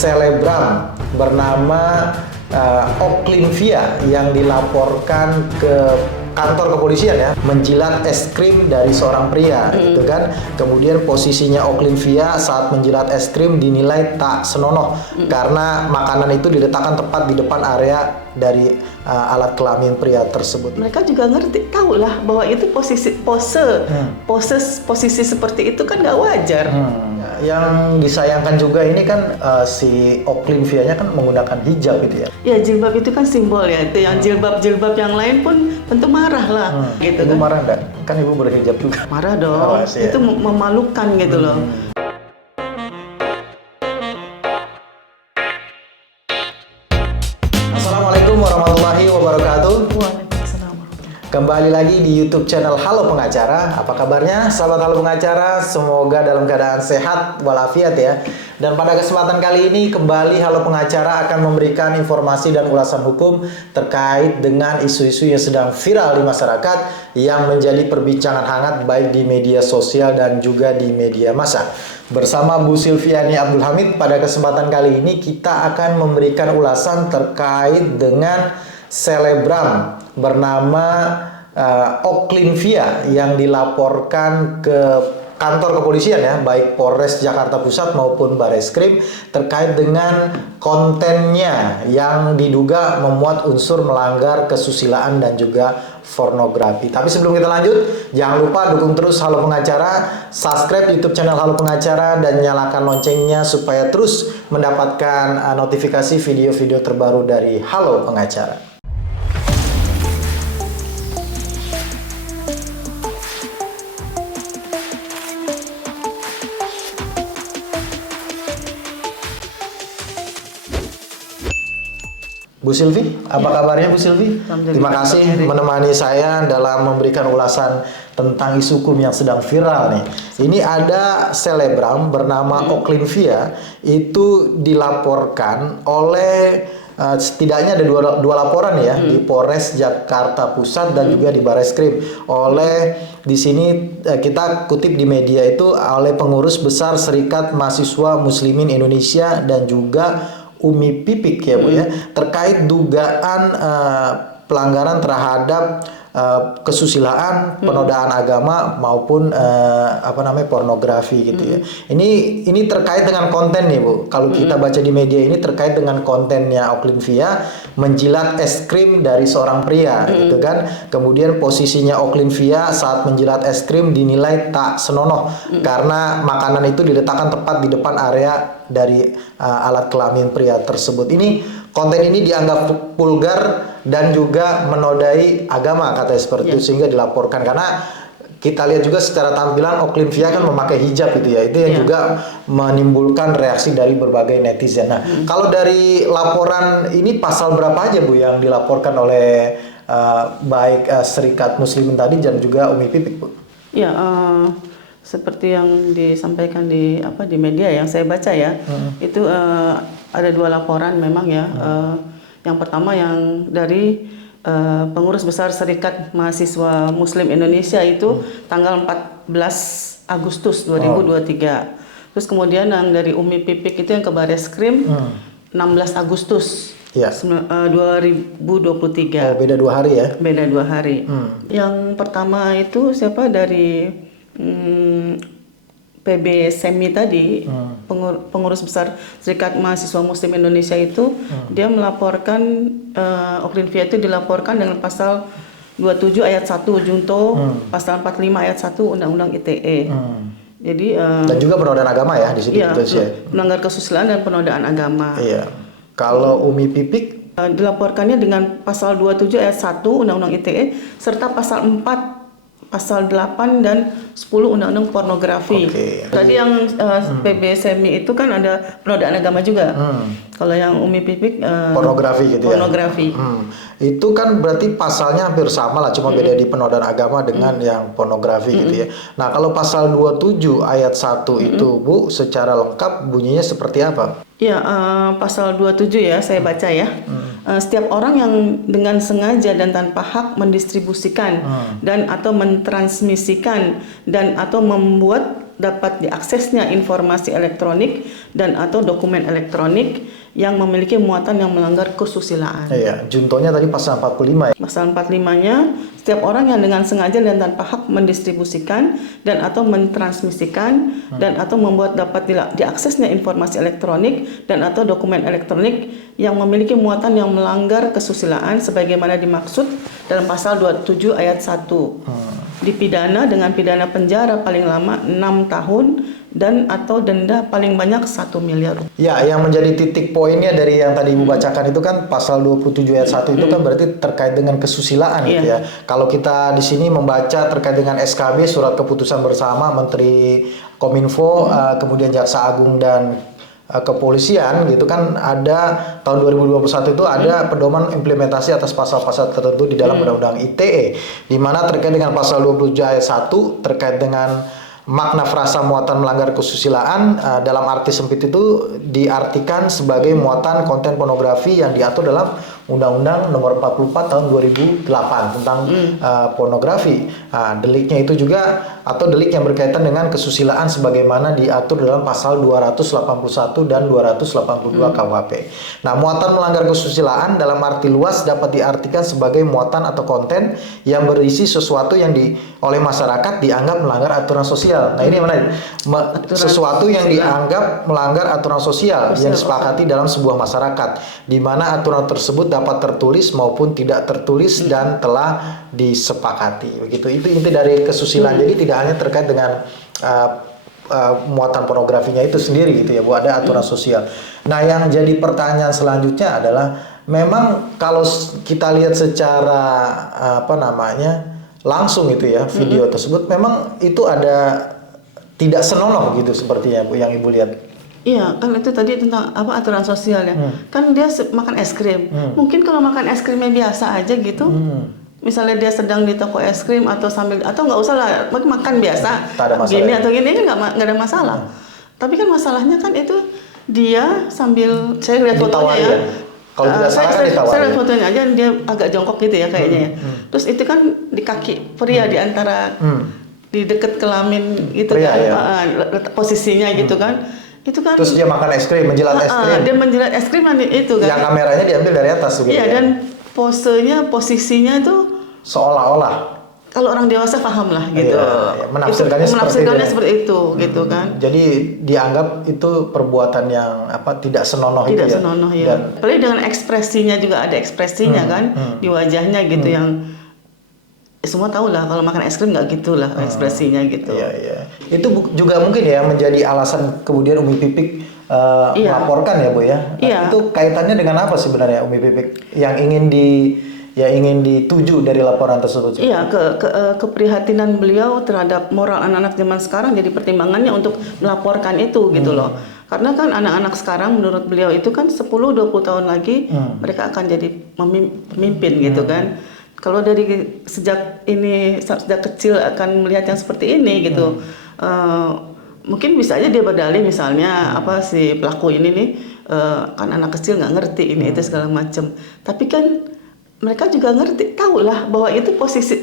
selebgram bernama Oklin-Via yang dilaporkan ke kantor kepolisian ya, menjilat es krim dari seorang pria gitu kan. Kemudian posisinya Oklin-Via saat menjilat es krim dinilai tak senonoh karena makanan itu diletakkan tepat di depan area dari alat kelamin pria tersebut. Mereka juga ngerti, tahu lah bahwa itu posisi seperti itu kan nggak wajar. Yang disayangkan juga ini kan si Oklin-Via-nya kan menggunakan hijab gitu ya. Ya, jilbab itu kan simbol ya. Itu yang jilbab-jilbab yang lain pun tentu marah lah. Gitu Ibu kan. marah enggak? Kan ibu berhijab juga. Marah dong. Ya. Itu memalukan gitu loh. Assalamualaikum warahmatullahi wabarakatuh. Waalaikumsalam. Kembali lagi di YouTube channel Halo Pengacara. Apa kabarnya sahabat Halo Pengacara? Semoga dalam keadaan sehat walafiat ya. Dan pada kesempatan kali ini kembali Halo Pengacara akan memberikan informasi dan ulasan hukum terkait dengan isu-isu yang sedang viral di masyarakat yang menjadi perbincangan hangat baik di media sosial dan juga di media massa. Bersama Bu Silviani Abdul Hamid, pada kesempatan kali ini kita akan memberikan ulasan terkait dengan selebgram bernama Oklin-Via yang dilaporkan ke kantor kepolisian ya, baik Polres Jakarta Pusat maupun Bareskrim terkait dengan kontennya yang diduga memuat unsur melanggar kesusilaan dan juga pornografi. Tapi sebelum kita lanjut, jangan lupa dukung terus Halo Pengacara, subscribe YouTube channel Halo Pengacara dan nyalakan loncengnya supaya terus mendapatkan notifikasi video-video terbaru dari Halo Pengacara. Bu Silvi, apa kabarnya Bu Silvi? Terima kasih menemani saya dalam memberikan ulasan tentang isu hukum yang sedang viral nih. Ini ada selebgram bernama Oklin-Via, itu dilaporkan oleh setidaknya ada dua laporan ya di Polres Jakarta Pusat dan juga di Bareskrim. Oleh di sini kita kutip di media itu oleh pengurus besar Serikat Mahasiswa Muslimin Indonesia dan juga Umi Pipik ya Bu ya, terkait dugaan pelanggaran terhadap kesusilaan, penodaan agama maupun pornografi gitu ya. Ini terkait dengan konten nih Bu. Kalau kita baca di media ini terkait dengan kontennya Oklin-Via menjilat es krim dari seorang pria gitu kan. Kemudian posisinya Oklin-Via saat menjilat es krim dinilai tak senonoh karena makanan itu diletakkan tepat di depan area dari alat kelamin pria tersebut. Konten ini dianggap vulgar dan juga menodai agama katanya seperti itu, sehingga dilaporkan. Karena kita lihat juga secara tampilan Oklin-Via kan memakai hijab gitu ya, itu yang juga menimbulkan reaksi dari berbagai netizen. Nah, kalau dari laporan ini pasal berapa aja Bu yang dilaporkan oleh baik Serikat Muslimin tadi dan juga Umi Pipik Bu? Ya, seperti yang disampaikan di media yang saya baca ya, itu ada dua laporan memang ya. Yang pertama yang dari pengurus besar Serikat Mahasiswa Muslim Indonesia itu tanggal 14 Agustus 2023. Terus kemudian yang dari Umi Pipik itu yang ke Bareskrim 16 Agustus 2023. Oh, beda 2 hari ya? Beda 2 hari. Yang pertama itu siapa dari PB Semi tadi, pengurus besar Serikat Mahasiswa Muslim Indonesia itu, dia melaporkan Oklin-Via itu dilaporkan dengan pasal 27 ayat 1 junto, pasal 45 ayat 1 Undang-Undang ITE. Jadi dan juga penodaan agama ya di sini. Melanggar kesusilaan dan penodaan agama. Iya. Kalau Umi Pipik dilaporkannya dengan pasal 27 ayat 1 Undang-Undang ITE serta pasal 4 pasal 8 dan 10 Undang-Undang Pornografi. Tadi yang PB Semi itu kan ada penodaan agama juga. Kalau yang Umi Pipik pornografi gitu pornografi. Ya. Itu kan berarti pasalnya hampir sama lah, cuma beda di penodaan agama dengan yang pornografi gitu ya. Nah, kalau pasal 27 ayat 1 itu Bu, secara lengkap bunyinya seperti apa? Ya, pasal 27 ya, saya baca ya. Setiap orang yang dengan sengaja dan tanpa hak mendistribusikan dan atau mentransmisikan dan atau membuat dapat diaksesnya informasi elektronik dan atau dokumen elektronik yang memiliki muatan yang melanggar kesusilaan. Iya, juntonya tadi pasal 45 ya. Pasal 45-nya, setiap orang yang dengan sengaja dan tanpa hak mendistribusikan dan atau mentransmisikan dan atau membuat dapat diaksesnya informasi elektronik dan atau dokumen elektronik yang memiliki muatan yang melanggar kesusilaan sebagaimana dimaksud dalam pasal 27 ayat 1. Dipidana dengan pidana penjara paling lama 6 tahun dan atau denda paling banyak 1 miliar. Ya, yang menjadi titik poinnya dari yang tadi Ibu bacakan itu kan pasal 27 ayat 1 itu kan berarti terkait dengan kesusilaan gitu ya. Kalau kita di sini membaca terkait dengan SKB, surat keputusan bersama Menteri Kominfo, kemudian Jaksa Agung dan kepolisian gitu kan, ada tahun 2021 itu ada pedoman implementasi atas pasal-pasal tertentu di dalam Undang-Undang ITE, di mana terkait dengan pasal 27 ayat 1 terkait dengan makna frasa muatan melanggar kesusilaan dalam arti sempit itu diartikan sebagai muatan konten pornografi yang diatur dalam Undang-Undang Nomor 44 Tahun 2008 tentang pornografi. Deliknya itu juga atau delik yang berkaitan dengan kesusilaan sebagaimana diatur dalam pasal 281 dan 282 KUHP. Nah, muatan melanggar kesusilaan dalam arti luas dapat diartikan sebagai muatan atau konten yang berisi sesuatu yang oleh masyarakat dianggap melanggar aturan sosial. Nah, ini mana? Sesuatu yang dianggap melanggar aturan sosial yang disepakati dalam sebuah masyarakat, di mana aturan tersebut dapat tertulis maupun tidak tertulis dan telah disepakati. Begitu. Itu inti dari kesusilaan. Jadi tidak hanya terkait dengan muatan pornografinya itu sendiri gitu ya, Bu, ada aturan sosial. Nah, yang jadi pertanyaan selanjutnya adalah memang kalau kita lihat secara langsung itu ya, video tersebut memang itu ada tidak senonoh gitu sepertinya, Bu, yang Ibu lihat. Iya, kan itu tadi tentang aturan sosial ya. Kan dia makan es krim. Mungkin kalau makan es krimnya biasa aja gitu. Misalnya dia sedang di toko es krim atau sambil atau nggak usah lah makan biasa. Gini atau gini aja nggak ada masalah. Tapi kan masalahnya kan itu dia sambil saya lihat fotonya ya. Kalau tidak salah kan ditawarin. Saya lihat fotonya aja dia agak jongkok gitu ya kayaknya ya. Terus itu kan di kaki pria di antara di dekat kelamin gitu kan, posisinya gitu kan. Itu kan. Terus dia makan es krim, menjilat es krim. Dia menjilat es krim itu kan. Yang kameranya diambil dari atas gitu. Iya, dan posisinya itu seolah-olah kalau orang dewasa paham lah gitu. Iya, menafsirkannya seperti itu gitu kan. Jadi dianggap itu perbuatan yang tidak senonoh itu ya. Tidak senonoh ya. Dan apalagi dengan ekspresinya juga ada ekspresinya kan di wajahnya gitu yang semua tahu lah kalau makan es krim nggak gitulah ekspresinya gitu. Iya. Itu juga mungkin ya menjadi alasan kemudian Umi Pipik melaporkan ya, Bu ya. Itu kaitannya dengan apa sebenarnya Umi Pipik yang ingin dituju dari laporan tersebut? Iya, keprihatinan beliau terhadap moral anak-anak zaman sekarang jadi pertimbangannya untuk melaporkan itu gitu loh. Karena kan anak-anak sekarang menurut beliau itu kan 10-20 tahun lagi mereka akan jadi pemimpin gitu kan. Kalau dari sejak kecil akan melihat yang seperti ini gitu, mungkin bisa aja dia berdalih misalnya si pelaku ini nih kan anak kecil nggak ngerti ini itu segala macam. Tapi kan mereka juga ngerti, tahu lah bahwa itu posisi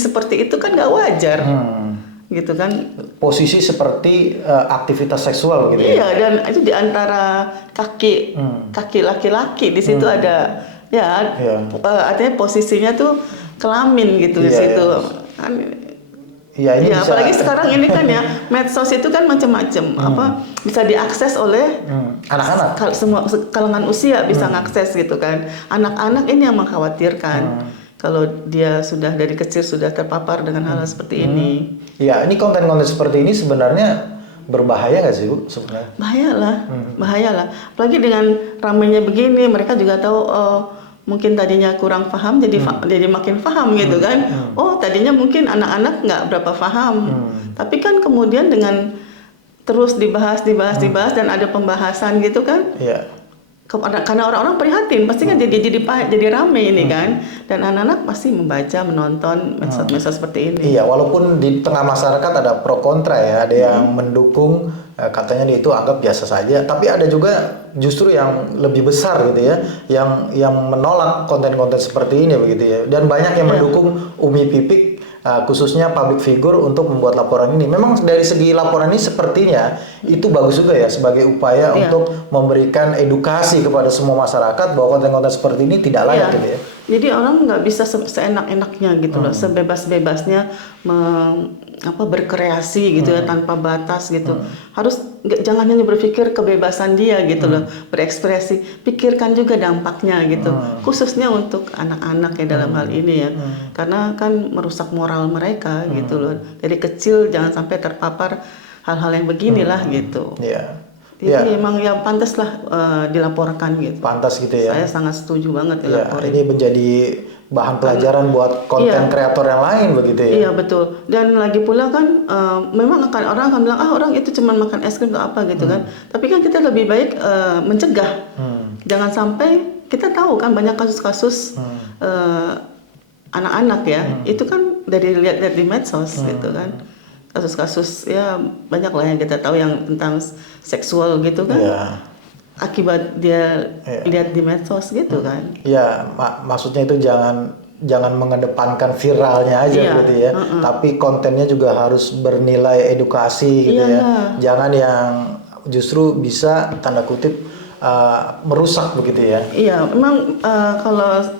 seperti itu kan nggak wajar, gitu kan? Posisi seperti aktivitas seksual gitu. Iya, dan itu di antara kaki laki-laki di situ ada. Artinya posisinya tuh kelamin gitu di situ. Kan, ini bisa, apalagi sekarang ini kan ya medsos itu kan macam-macam bisa diakses oleh anak-anak. Semua kalangan usia bisa ngakses gitu kan. Anak-anak ini yang mengkhawatirkan kalau dia sudah dari kecil sudah terpapar dengan hal seperti ini. Iya, ini konten-konten seperti ini sebenarnya berbahaya nggak sih, Bu, sebenarnya? Bahayalah. Apalagi dengan ramainya begini, mereka juga tahu mungkin tadinya kurang paham jadi makin paham gitu kan. Tadinya mungkin anak-anak nggak berapa paham. Tapi kan kemudian dengan terus dibahas dan ada pembahasan gitu kan. Iya. Karena orang-orang prihatin, pasti kan jadi rame ini kan. Dan anak-anak pasti membaca, menonton medsos seperti ini. Iya, walaupun di tengah masyarakat ada pro kontra ya, ada yang mendukung, katanya itu anggap biasa saja. Tapi ada juga justru yang lebih besar gitu ya, yang menolak konten-konten seperti ini begitu ya. Dan banyak yang mendukung Umi Pipik khususnya public figure untuk membuat laporan ini. Memang dari segi laporan ini sepertinya itu bagus juga ya sebagai upaya untuk memberikan edukasi kepada semua masyarakat bahwa konten-konten seperti ini tidak layak gitu ya. Jadi orang nggak bisa seenak-enaknya gitu loh, sebebas-bebasnya berkreasi gitu ya tanpa batas gitu. Jangan hanya berpikir kebebasan dia gitu loh, berekspresi, pikirkan juga dampaknya gitu. Khususnya untuk anak-anak ya dalam hal ini ya. Karena kan merusak moral mereka gitu loh. Dari kecil jangan sampai terpapar hal-hal yang beginilah gitu. Jadi emang yang pantas lah dilaporkan gitu. Pantas gitu ya. Saya sangat setuju banget dilaporin. Ini menjadi bahan pelajaran buat konten kreator yang lain begitu ya. Iya betul. Dan lagi pula kan memang orang akan bilang orang itu cuma makan es krim atau apa gitu kan. Tapi kan kita lebih baik mencegah. Jangan sampai kita tahu kan banyak kasus-kasus anak-anak ya. Itu kan dari lihat-lihat di medsos gitu kan. Kasus-kasus ya banyak lah yang kita tahu yang tentang seksual gitu kan. Akibat dia lihat di medsos gitu kan. Iya, maksudnya itu jangan mengedepankan viralnya aja gitu ya. Tapi kontennya juga harus bernilai edukasi gitu ya. Jangan yang justru bisa tanda kutip merusak begitu ya. Iya, memang kalau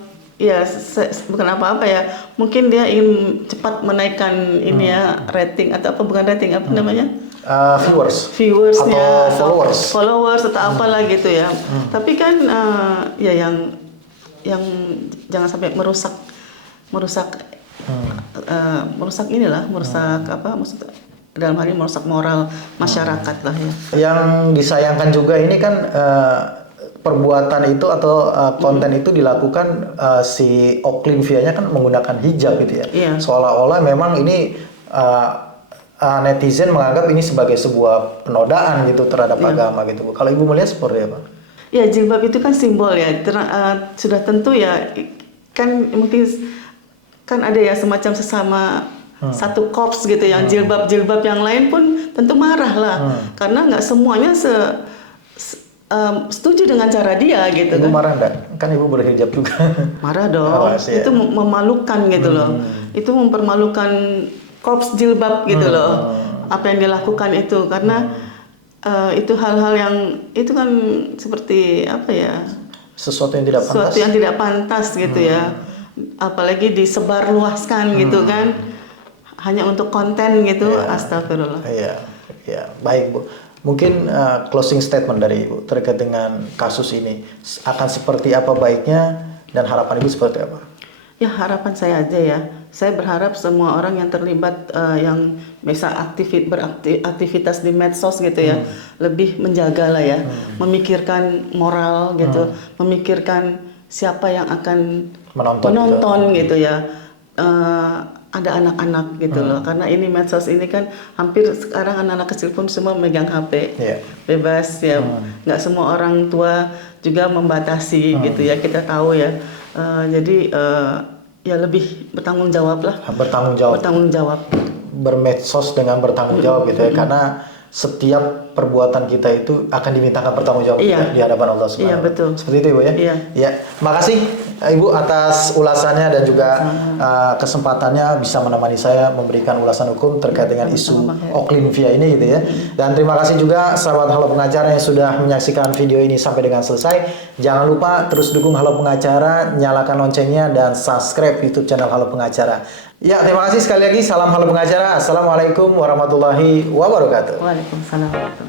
bukan apa-apa ya. Mungkin dia ingin cepat menaikkan ini ya rating atau apa bukan rating apa namanya? Viewersnya atau followers atau apalah gitu ya. Tapi kan yang jangan sampai merusak dalam hal ini merusak moral masyarakat lah ya. Yang disayangkan juga ini kan perbuatan itu atau konten itu dilakukan si Oklin-Via-nya kan menggunakan hijab gitu ya. Seolah-olah memang ini netizen menganggap ini sebagai sebuah penodaan gitu terhadap agama gitu. Kalau Ibu melihat seperti apa? Ya jilbab itu kan simbol ya. Sudah tentu ya kan mungkin kan ada ya semacam sesama satu korps gitu yang jilbab yang lain pun tentu marah lah karena nggak semuanya setuju dengan cara dia gitu. Ibu marah enggak? Kan Ibu berhijab juga. Marah dong. Itu memalukan gitu loh. Itu mempermalukan korps jilbab gitu loh. Apa yang dilakukan itu karena itu hal-hal yang itu kan seperti apa ya? Sesuatu yang tidak pantas. Sesuatu yang tidak pantas gitu ya. Apalagi disebarluaskan gitu kan. Hanya untuk konten gitu. Astagfirullah. Iya. Baik, Bu. Mungkin closing statement dari Ibu terkait dengan kasus ini akan seperti apa baiknya dan harapan Ibu seperti apa? Ya harapan saya aja ya. Saya berharap semua orang yang terlibat yang bisa beraktivitas di medsos gitu ya, lebih menjaga lah ya, memikirkan moral gitu, memikirkan siapa yang akan menonton gitu ya. Ada anak-anak gitu loh, karena ini medsos ini kan hampir sekarang anak-anak kecil pun semua megang HP, bebas ya, nggak semua orang tua juga membatasi gitu ya, kita tahu ya, jadi ya lebih bertanggung jawab lah. Bertanggung jawab. Bermedsos dengan bertanggung jawab gitu ya, karena setiap perbuatan kita itu akan dimintakan pertanggungjawab di hadapan Allah Subhanahu. Iya betul. Seperti itu Ibu ya. Iya. Makasih Ibu atas ulasannya dan juga kesempatannya bisa menemani saya memberikan ulasan hukum terkait dengan isu Oklin-Via ini gitu ya. Dan terima kasih juga sahabat Halo Pengacara yang sudah menyaksikan video ini sampai dengan selesai. Jangan lupa terus dukung Halo Pengacara, nyalakan loncengnya dan subscribe YouTube channel Halo Pengacara. Ya, terima kasih sekali lagi. Salam Halo Pengacara. Assalamualaikum warahmatullahi wabarakatuh. Waalaikumsalam.